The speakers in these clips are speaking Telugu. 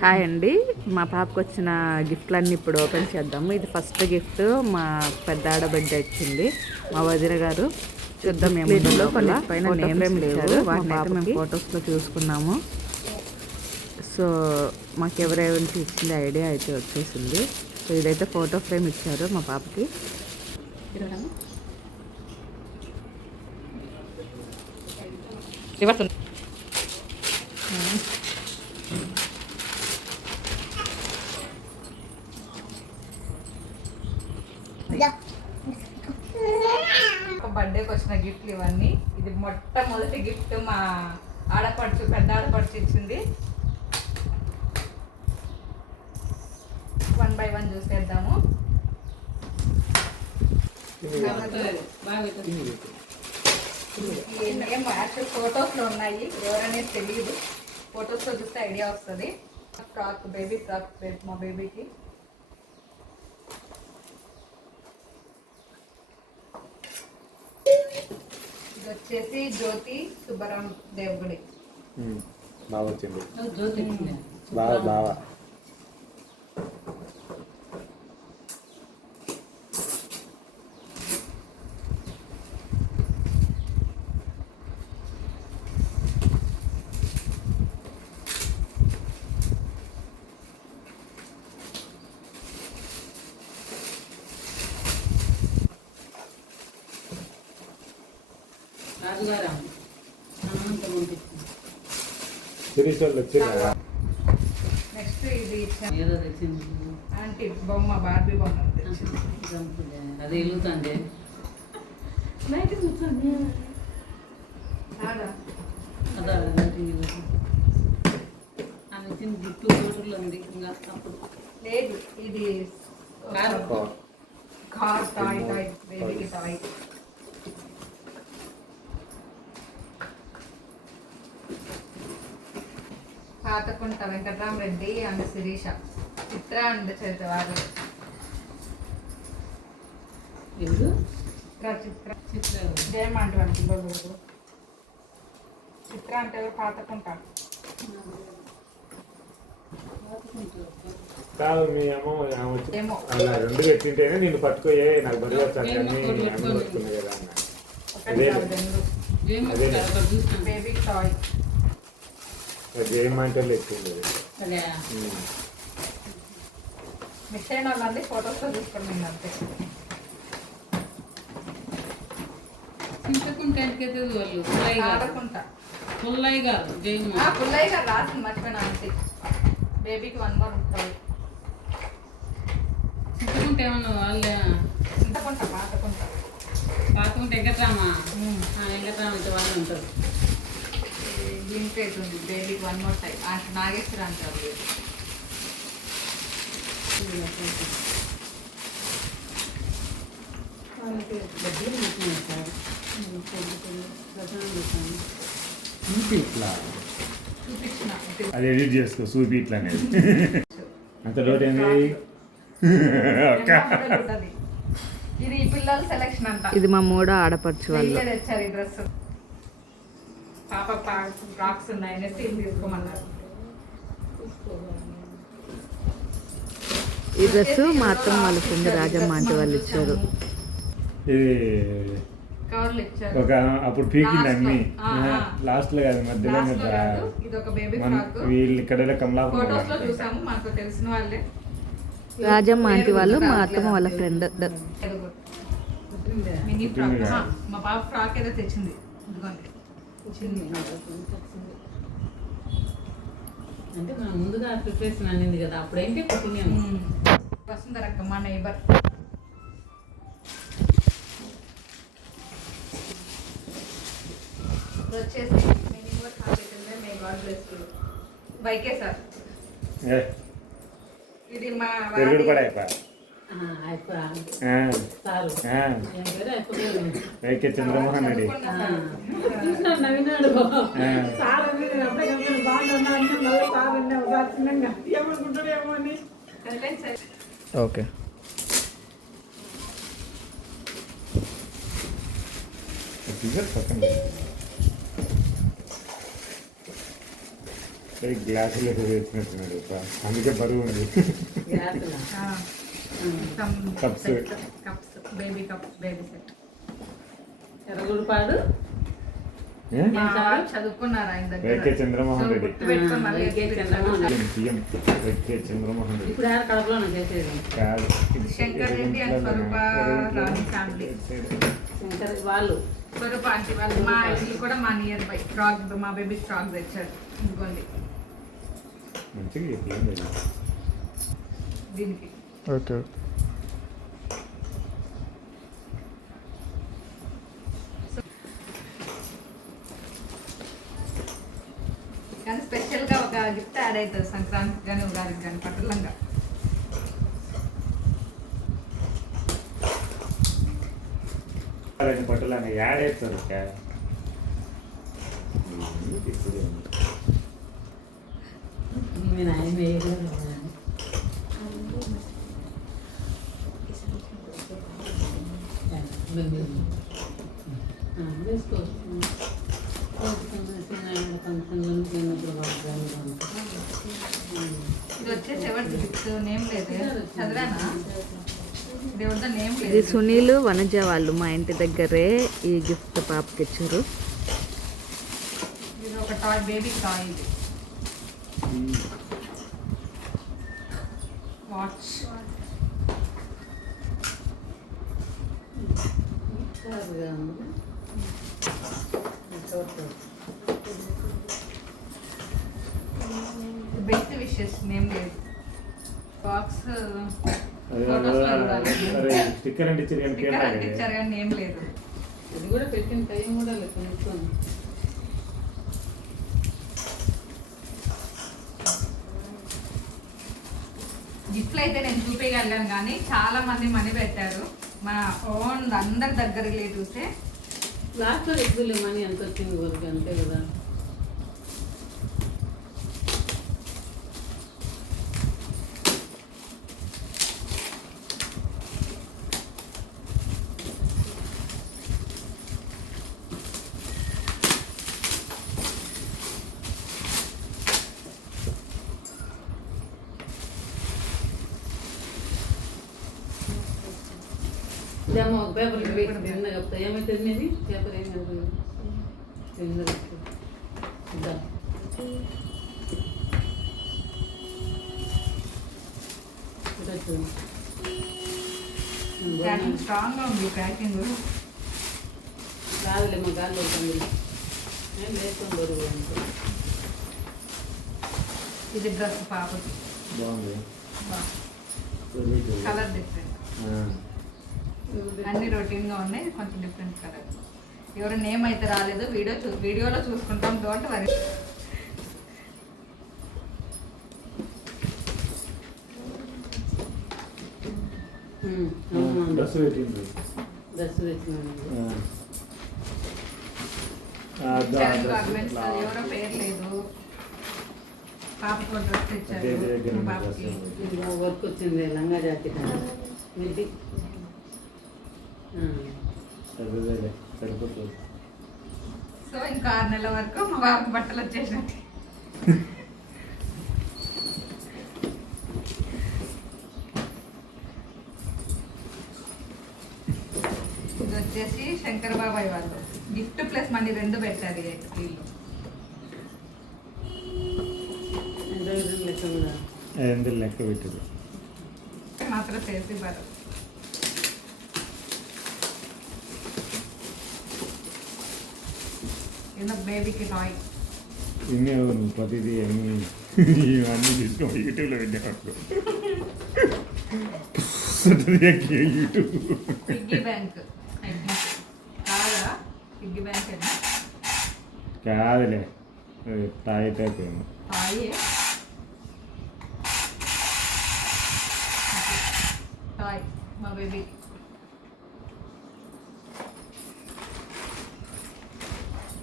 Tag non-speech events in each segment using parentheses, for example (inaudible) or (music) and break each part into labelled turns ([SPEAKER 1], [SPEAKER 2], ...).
[SPEAKER 1] హాయ్ అండి. మా పాపకు వచ్చిన గిఫ్ట్లన్నీ ఇప్పుడు ఓపెన్ చేద్దాము. ఇది ఫస్ట్ గిఫ్ట్ మా పెద్ద ఆడబిడ్డ ఇచ్చింది మా వదిన గారు. చూద్దాం ఏముందో కొన్ని పైన నేమ్ లేవు. వాటిని అయితే మేము ఫొటోస్లో చూసుకున్నాము. సో మాకు ఎవరెవరికి ఇచ్చింది ఐడియా అయితే వచ్చేసింది. సో ఇదైతే ఫోటో ఫ్రేమ్ ఇచ్చారు మా పాపకి. రివర్స్ బర్త్డేకి వచ్చిన గిఫ్ట్లు ఇవన్నీ. ఇది మొట్టమొదటి గిఫ్ట్ మా ఆడపడుచు పెద్ద ఆడపడుచు ఇచ్చింది. వన్ బై వన్ చూసేద్దాము. యాక్చువల్ ఫొటోస్లో ఉన్నాయి ఎవరనేది తెలియదు ఫొటోస్లో చూస్తే ఐడియా వస్తుంది. ఫ్రాక్ బేబీ ఫ్రాక్ మా బేబీకి వచ్చేసి జ్యోతి సుబ్బరాం దేవుడి.
[SPEAKER 2] బాగా వచ్చింది.
[SPEAKER 3] జ్యోతి
[SPEAKER 2] బాగా బాగా.
[SPEAKER 3] రాజుగారా అనంతం పంపించింది
[SPEAKER 2] సిరీస్ వాళ్ళు వచ్చిందా?
[SPEAKER 1] నెక్స్ట్ ఇది
[SPEAKER 3] ఏదో తెచ్చింది.
[SPEAKER 1] ఆంటీ బొమ్మ బార్బీ బొమ్మ.
[SPEAKER 3] అది వెళ్తుంది
[SPEAKER 1] బయట కూర్చోండి.
[SPEAKER 3] ఆమె ఇచ్చిన గిఫ్ట్ ఫోటోలు ఉంది. ఇంకా అప్పుడు.
[SPEAKER 1] లేదు ఇది
[SPEAKER 3] కారు.
[SPEAKER 1] కార్. టాయ్ టాయ్ బేబీకి toy Pathakunta Venkatramareddy and Sirisha. Chitra and Charitha వారు. చిత్ర చిత్ర. వాళ్ళ పిల్లలు చిత్ర అంటే ఎవరు? పాతకుంట.
[SPEAKER 2] కాదు మీ అమ్మ. అలా రెండు పెట్టింటేనే నేను పట్టుకోయే నాకు బరువు వచ్చాను కదా అన్న. అదే. అదే.
[SPEAKER 1] Baby toy.
[SPEAKER 3] అదే.
[SPEAKER 2] ఉమ్.
[SPEAKER 1] మిస్ అయిన వాళ్ళందరి ఫొటోస్లో తీసుకొని నేను అంతే
[SPEAKER 3] చింతకుంటే వెనకైతే వాళ్ళు పుల్లయ్య గారు.
[SPEAKER 1] ఆడకుంటా.
[SPEAKER 3] పుల్లయ్య గారు జైన్
[SPEAKER 1] పుల్లయ్య గారు రాసింది మర్చిపోయినా అంతే. బేబీకి వన్ వన్ ఉంటాయి
[SPEAKER 3] చింతకుంటే ఏమన్నా వాళ్ళే?
[SPEAKER 1] ఇంతకుంటా పాతకుంటా.
[SPEAKER 3] పాతకుంటే వెంకట్రామా? వెంకట్రామ అయితే వాళ్ళు ఉంటారు.
[SPEAKER 1] దీనికి అవుతుంది బేబీకి వన్ మోర్ టైం అంటే నాగేశ్వర అంటారు
[SPEAKER 2] ఇట్లా అది ఎడిట్ చేసుకో సూపి ఇట్లా అనేది అంత డౌట్ ఏంది? (laughs) (laughs)
[SPEAKER 1] ఉంటది. ఇది పిల్లల సెలెక్షన్ అంట ఇది మా మూడో ఆడపడుచు వీళ్ళే. తెచ్చారు ఈ డ్రెస్ పాప ఫ్రాక్స్ ఉన్నాయి అనేసి ఇది తీసుకోమన్నారు?
[SPEAKER 4] ఈ డ్రెస్ మా అత్తమ్మ వాళ్ళ ఫ్రెండ్ రాజమ్మ ఆంటీ వాళ్ళు ఇచ్చారు.
[SPEAKER 2] ఒక అప్పుడు పీకింది. అన్ని. లాస్ట్లో కాదు మధ్యలో
[SPEAKER 1] కాదు,
[SPEAKER 2] వీళ్ళు ఇక్కడ కమలాపురం
[SPEAKER 1] ఫొటోస్లో చూసాము మనకు తెలిసిన వాళ్ళే.
[SPEAKER 4] రాజమ్మ ఆంటీ వాళ్ళు మా అత్తమ్మ వాళ్ళ ఫ్రెండ్.
[SPEAKER 1] మా పాప ఫ్రాక్ ఏదో తెచ్చింది. ఇదిగోండి.
[SPEAKER 3] అంటే మనం ముందుగా ప్రిపరేషన్ అనింది కదా అప్పుడైతే పుట్టినాము
[SPEAKER 1] వసుంధరక్క మా నైబర్ వచ్చేసి many more happy may God bless you. బైకే సార్. ఇది మా
[SPEAKER 2] YK Chandramohan Reddy.
[SPEAKER 4] Okay.
[SPEAKER 2] Figure పక్కన. గ్లాసులు వేసినట్టున్నాడు. అందుకే బరువు ఉంది.
[SPEAKER 1] Cups baby cups baby set.
[SPEAKER 3] Erraguddipadu?
[SPEAKER 1] చదువుకున్నారా ఆయన దగ్గర.
[SPEAKER 2] చంద్రమోహన్ రెడ్డి.
[SPEAKER 3] చంద్రమోహన్ రెడ్డి. ఇప్పుడు ఆడ కడపలోనే చేసేది
[SPEAKER 2] కాదు ఇది
[SPEAKER 1] శంకర్ రెడ్డి and స్వరూప రాణి.
[SPEAKER 3] శంకర్ వాళ్ళు.
[SPEAKER 1] స్వరూప ఆంటీ వాళ్ళు. మా ఇల్లు కూడా మా నియర్ బై ఫ్రాక్ మా బేబీ ఫ్రాక్ తెచ్చారు ఇదిగోండి.
[SPEAKER 2] మంచిగా చెప్పలేదు
[SPEAKER 1] దీనికి.
[SPEAKER 2] ఓకే
[SPEAKER 1] కానీ స్పెషల్గా ఒక గిఫ్ట్ యాడ్ అవుతుంది సంక్రాంతి కానీ ఉగాదికి కానీ పట్టులంగా.
[SPEAKER 2] అలాగే పట్టులాగా యాడ్ అవుతారు
[SPEAKER 3] మీ నాయన వేయగలరు వేసుకో
[SPEAKER 1] ఇది వచ్చేసి ఎవరి గిఫ్ట్ నేమ్ లేదు చదివానా ఇది ఎవరిదో
[SPEAKER 4] సునీల్ వనజ వాళ్ళు మా ఇంటి దగ్గరే ఈ గిఫ్ట్ పాపకి ఇచ్చారు.
[SPEAKER 1] వాచ్. బెస్ట్ విషెస్ నేమ్ లేదు.
[SPEAKER 2] స్టిక్కర్ అంటే ఇచ్చారు కానీ
[SPEAKER 1] నేమ్ లేదు.
[SPEAKER 3] ఇది కూడా పెట్టిన టైం కూడా లేదు కొనుక్కొని
[SPEAKER 1] గిఫ్ట్లు అయితే నేను చూపించగలను కానీ చాలా మంది మనీ పెట్టారు. మా ఓన్ అందరి దగ్గర రిలేటివ్సే
[SPEAKER 3] లాస్ట్లో ఎక్కువ మనీ ఎంత వచ్చింది ఊరికి అంతే కదా. కింద చెప్తా ఏమైతుంది మీది పేపర్ ఏం కలుగుతుంది కింద చెప్తా. ఇద్దా. ఇదా చూడు.
[SPEAKER 1] ప్యాకింగ్ స్ట్రాంగ్గా ఉంది ప్యాకింగ్
[SPEAKER 3] రాదులే మా గాలి అవుతుంది నేను వేసుకొని బరువు అంతే
[SPEAKER 1] ఇది డ్రెస్ పాపకి
[SPEAKER 2] బాగుంది
[SPEAKER 1] కలర్ డిఫరెంట్ అన్ని రొటీన్గా ఉన్నాయి కొంచెం డిఫరెంట్ కలర్ ఎవరు నేమ్ అయితే రాలేదు వీడియో చూ వీడియోలో చూసుకుంటాం డోంట్ వరీ
[SPEAKER 2] పెట్టింది
[SPEAKER 1] ఎవరో పేరు లేదు. పాపకు డ్రెస్ పాపకి.
[SPEAKER 3] ఇది వర్క్ వచ్చింది లంగా జాకెట్ మిడ్డి
[SPEAKER 1] సో ఇంకా ఆరు నెలల వరకు మా బాబు బట్టలు వచ్చేసినట్టు. ఇది వచ్చేసి శంకర్ బాబాయ్ వాళ్ళు. గిఫ్ట్ ప్లస్ మనీ రెండు పెట్టారు వీళ్ళు
[SPEAKER 3] లెక్క
[SPEAKER 2] పెట్టదు
[SPEAKER 1] మాత్రం చేసి ఇవ్వరు ഇന്ന് ബേബിക്ക് നോയി ഇങ്ങനെ പദ്ധതി അന്ന്
[SPEAKER 2] ഡിസ്കൗണ്ട് കിട്ടില്ല പിന്നെ കാതലേ
[SPEAKER 1] താഴത്തേക്ക് വന്നു തായ് ബേബി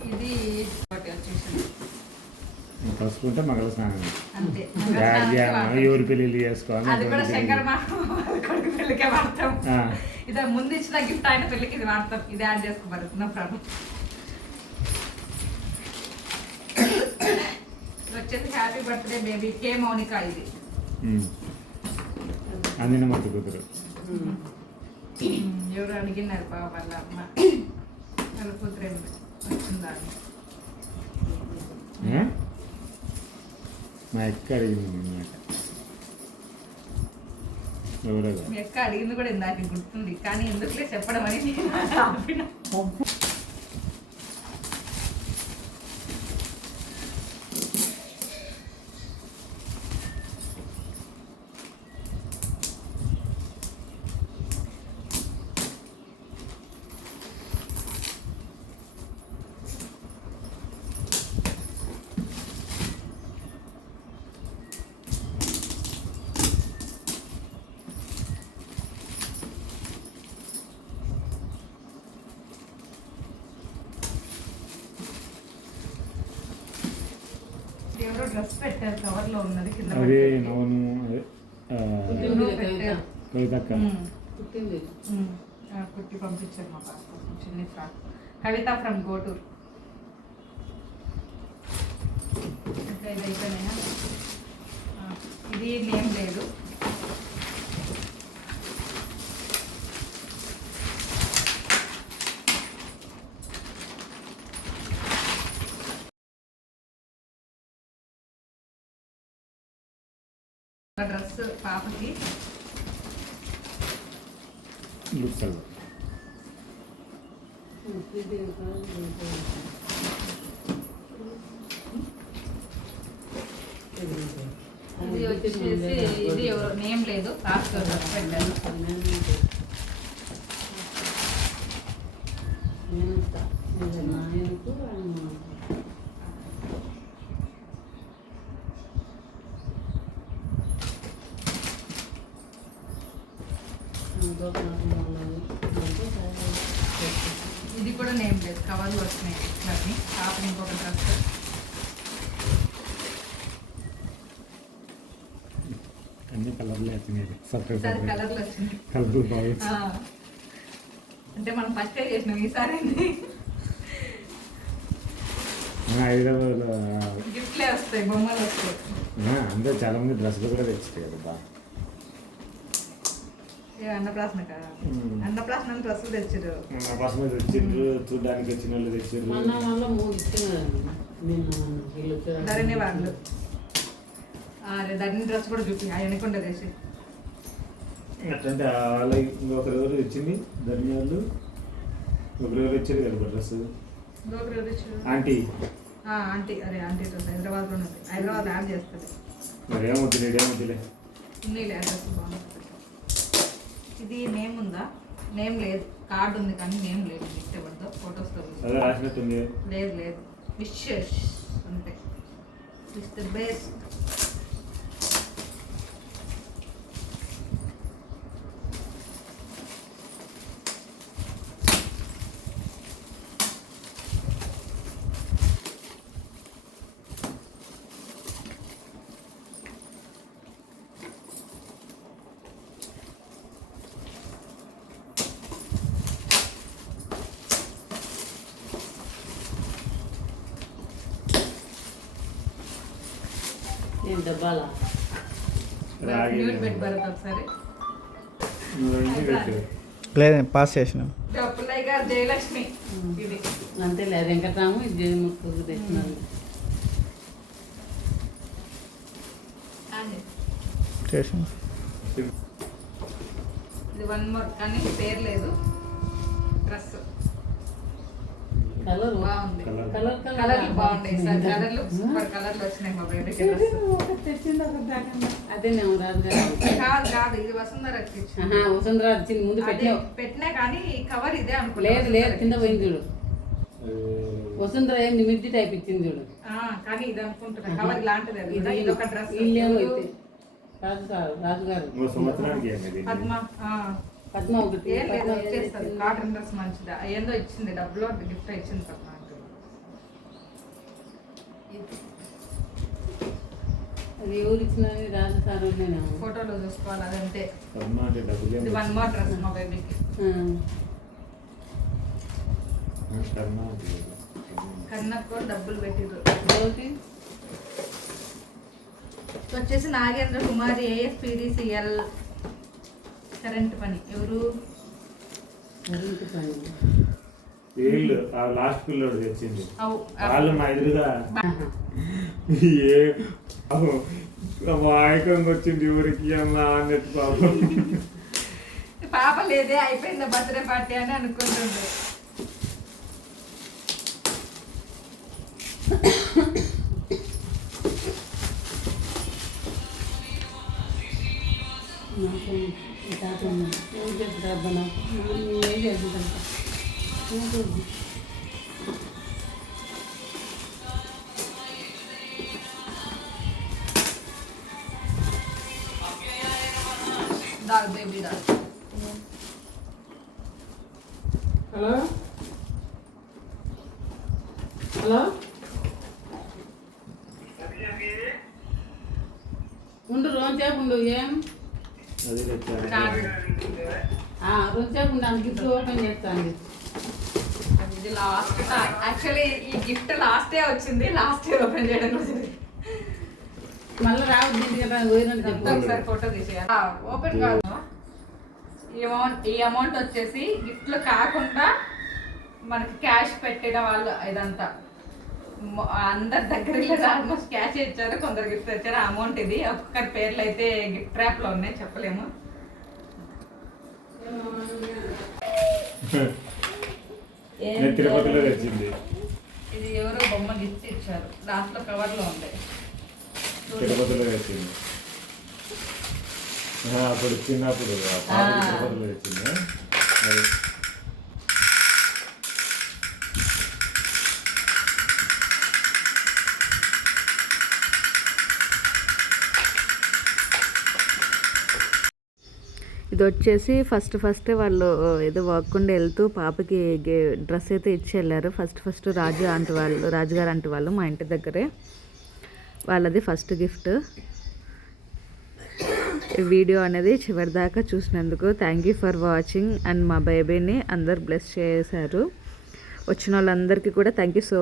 [SPEAKER 1] ఇది
[SPEAKER 2] మగల స్నానం ఎవరి పెళ్ళిళ్ళు చేసుకోవాలి
[SPEAKER 1] అది కూడా శంకర్ (laughs) కొడుకు పెళ్ళికే వాడతాం. ఇదే ముందు ఇచ్చిన గిఫ్ట్ ఆయన పెళ్ళికి ఇది వాడతాం. ఇది యాడ్ చేసుకోమరు నో ప్రాబ్లం. వచ్చేసి happy birthday baby K Mounika ఇది.
[SPEAKER 2] అందిన కూతురు.
[SPEAKER 1] ఎవరు అడిగినారు? బాబా వాళ్ళ అమ్మ. వాళ్ళ కూతురు వచ్చిందా అని.
[SPEAKER 2] ఆ? మా ఎక్క అడిగింది అన్నమాట ఎవరో
[SPEAKER 1] మీ అక్క అడిగింది కూడా ఇందాక గుర్తుంది కానీ ఎందుకులే చెప్పడం అని ఎవరో డ్రెస్ పెట్టారు కవర్లో ఉన్నది కింద
[SPEAKER 2] అదే. నవను అదే. కవితక్క
[SPEAKER 1] కుట్టి పంపించారు మా పాప. చిన్ని ఫ్రాక్. కవిత ఫ్రమ్ గోటూర్ ఇది నేమ్ లేదు. ఒక డ్రెస్ పాపకి.
[SPEAKER 3] ఇది
[SPEAKER 1] ఇది వచ్చేసి ఇది ఎవరో నేమ్ లేదు లాస్ట్ డ్రెస్ పెట్టారు.
[SPEAKER 3] నాయనకు
[SPEAKER 1] ఇది కూడా నేమ్ లేదు. కవర్లు వచ్చినాయి ఇట్లని పాపని ఇంకొక డ్రెస్
[SPEAKER 2] అన్ని కలర్లే వచ్చినాయి. సపరేట్
[SPEAKER 1] కలర్లు వచ్చినాయి.
[SPEAKER 2] కలర్ బాగా.
[SPEAKER 1] అంటే మనం ఫస్ట్ చేసినాం ఈసారి
[SPEAKER 2] హైదరాబాద్
[SPEAKER 1] గిఫ్ట్లే వస్తాయి బొమ్మలు వస్తాయి.
[SPEAKER 2] అందరూ చాలా మంది డ్రెస్సులు కూడా తెచ్చారు కదా
[SPEAKER 1] అన్నప్రాసన కదా
[SPEAKER 2] మ్మ్.
[SPEAKER 1] అన్నప్రాసన డ్రెస్సులు తెచ్చారు
[SPEAKER 2] తెచ్చిండ్రు చూడడానికి వచ్చిన వాళ్ళు తెచ్చారు
[SPEAKER 3] మూడు.
[SPEAKER 1] ధరణి ధరణి డ్రెస్ కూడా చూపి తెచ్చి.
[SPEAKER 2] అట్లంటే కదా డ్రెస్?
[SPEAKER 1] ఎవరు తెచ్చారు?
[SPEAKER 2] ఆంటీ.
[SPEAKER 1] ఆ, ఆంటీ. అదే ఆంటీ డ్రెస్ ఉంది. హైదరాబాద్ యాడ్ చేస్తుంది.
[SPEAKER 2] మరి ఏమవుతుంది ఏమవుతుందిలే
[SPEAKER 1] ఉన్నీలే అడ్రస్ బాగుంటుంది ఇది నేమ్ ఉందా? నేమ్ లేదు. కార్డు ఉంది కానీ నేమ్ లేదు. గిఫ్ట్ ఎవరిదో?
[SPEAKER 2] రాసినట్టుంది.
[SPEAKER 1] లేదు లేదు. విషెస్ అంతే. ఇస్ ద బెస్ట్
[SPEAKER 2] అన్నీ పెట్టు
[SPEAKER 5] లేదండి పాస్ చేసినాం.
[SPEAKER 1] జయలక్ష్మి. ఇది.
[SPEAKER 3] అంతేలే వెంకటరాము ఇది జయముఖకు తెచ్చినాను.
[SPEAKER 5] చేసినాం.
[SPEAKER 1] ఇది వన్ మోర్ కానీ పేరు లేదు. Dress
[SPEAKER 3] colour.
[SPEAKER 1] బాగుంది.
[SPEAKER 2] కలర్.
[SPEAKER 3] కలర్
[SPEAKER 1] బాగున్నాయి సార్ (laughs) కలర్లు సూపర్ కలర్లు వచ్చినాయి మా
[SPEAKER 3] నేను రాజుగారు
[SPEAKER 1] కాదు కాదు ఇది.
[SPEAKER 3] ఆహా వసుంధర వచ్చింది ముందు
[SPEAKER 1] అదే
[SPEAKER 3] పెట్టినావు.
[SPEAKER 1] పెట్టినా కానీ కవర్ ఇదే అనుకుంటా
[SPEAKER 3] లేదు లేదు కింద పోయింది చూడు. వసుంధర ఏంది? మిర్చి టైప్ ఇచ్చింది చూడు.
[SPEAKER 1] ఆ, కానీ ఇది అనుకుంటున్నా. కవర్ ఇలాంటిది కూడా. ఇది ఒక డ్రెస్.
[SPEAKER 3] ఇల్లేమో అయితే. రాజు సార్ రాజుగారు.
[SPEAKER 2] ఇంకో సంవత్సరానికి ఏమి ఇది?
[SPEAKER 1] పద్మ ఆ,
[SPEAKER 3] పద్మ ఒకటి
[SPEAKER 1] వచ్చేస్తుంది. కాటన్ డ్రెస్ మంచిదా? ఏందో ఇచ్చింది డబ్బులో గిఫ్ట్ ఇచ్చింది పద్మ
[SPEAKER 3] అది ఎవరు ఇచ్చినది రాజు సార్ నేను
[SPEAKER 1] ఫోటోలో చూసుకోవాలి అదంతే వన్ మోర్ డ్రెస్ మా బేబీకి కన్నకు కూడా డబ్బులు ఇది వచ్చేసి Nagendra Kumar AS PDCL current పని. ఎవరు?
[SPEAKER 2] వీళ్ళు ఆ లాస్ట్ పిల్లోడు తెచ్చింది.
[SPEAKER 1] అవు
[SPEAKER 2] వాళ్ళు మా ఎదురుగా ఏ మాయకంగా వచ్చింది ఊరికి అన్నా అన్నట్టు పాపం.
[SPEAKER 1] పాప లేదే అయిపోయింది బర్త్డే పార్టీ అని అనుకుంటుండే
[SPEAKER 3] చేద్దాం అబ్బా నాకు? ఏం చేద్దాం ఏం చేద్దాం
[SPEAKER 1] దాగు బేబీ దాగు
[SPEAKER 3] హలో హలో ఉండు రోజేపు ఉండు ఏం
[SPEAKER 2] అది
[SPEAKER 3] ఉండు అంత గిఫ్ట్ ఓపెన్ చేస్తాను
[SPEAKER 1] ఇది లాస్ట్ యాక్చువల్లీ ఈ గిఫ్ట్ లాస్టే వచ్చింది లాస్ట్ ఓపెన్ చేయడం కోసం
[SPEAKER 3] మళ్ళీ రావద్దు కదా
[SPEAKER 1] ఒకసారి ఫోటో తీసేయాలి. ఓపెన్ కాదు. ఈ అమౌంట్ ఈ అమౌంట్ వచ్చేసి గిఫ్ట్లు కాకుండా మనకి క్యాష్ పెట్టిన వాళ్ళు ఇదంతా. అందరి దగ్గర ఆల్మోస్ట్ క్యాష్ ఇచ్చారు కొందరు గిఫ్ట్ ఇచ్చారు. అమౌంట్ ఇది ఒక్కొక్కరి పేర్లు అయితే గిఫ్ట్ ట్రాప్లో ఉన్నాయి చెప్పలేము.
[SPEAKER 2] నేను తిరుపతిలో తెచ్చింది.
[SPEAKER 1] ఇది ఎవరో బొమ్మ గిఫ్ట్ ఇచ్చారు. లాస్ట్లో కవర్లో ఉంది
[SPEAKER 2] తిరుపతిలో తెచ్చింది. అప్పుడు చిన్నప్పుడు. తిరుపతిలో తెచ్చింది.
[SPEAKER 4] ఇది వచ్చేసి ఫస్ట్ ఫస్ట్ వాళ్ళు ఏదో వర్క్ ఉండి వెళ్తూ పాపకి డ్రెస్ అయితే ఇచ్చి వెళ్ళారు. ఫస్ట్ ఫస్ట్ రాజు ఆంటీ వాళ్ళు రాజుగారు ఆంటీ వాళ్ళు మా ఇంటి దగ్గరే. వాళ్ళది ఫస్ట్ గిఫ్ట్. వీడియో అనేది చివరిదాకా చూసినందుకు thank you for watching and మా బేబీని అందరు బ్లెస్ చేశారు. వచ్చిన వాళ్ళందరికీ కూడా థ్యాంక్ యూ సో